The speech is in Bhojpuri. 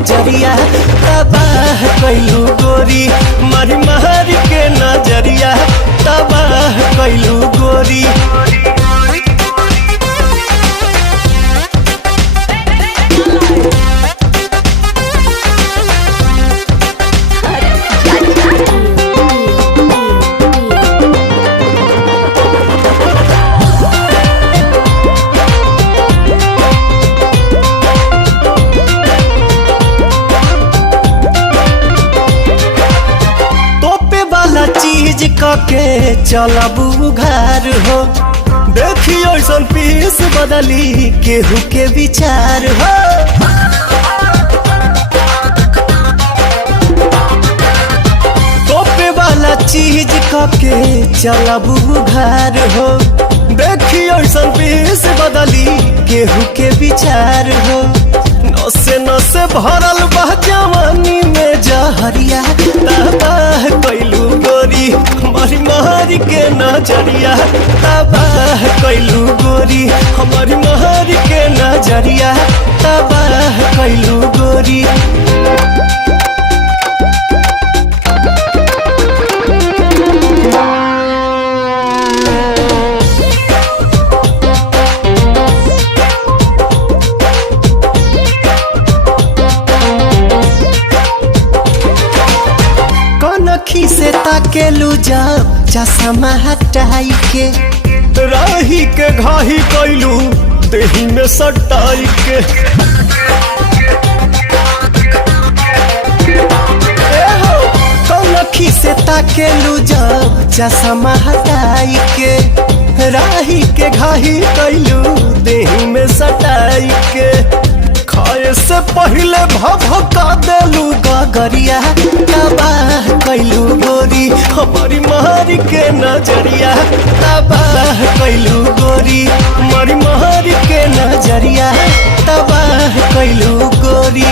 नजरिया तबाह कैलू गोरी, मारी मारी के नजरिया तबाह कैलू गोरी। चीज के चलबू घर हो, देखियो ऐसन पीस बदली केहू के विचार हो। तोपे वाला चीज के चलबू घर हो, देखियो ऐसन पीस बदली केहू के विचार हो। नसे नसे भरल बा जवानी में जहरिया तबाह कैलू गोरी, हमारी मारी के नजरिया तबाह कैलू गोरी, हमारी मारी के नजरिया तबाह कैलू गोरी। कनखी से ताकेलू जब चश्मा हटाई के, राही के घाही कैलू देही में सटाई के। कनखी से ताकेलू जब चश्मा हटाई के, राही के घाही कैलू देही में सटाई के। खाए से पहले भभका देलू गगरिया तबाह कैलू गोरी, हमारी मारी के नजरिया तबाह कैलू गोरी, हमारी मारी के नजरिया तबाह कैलू गोरी।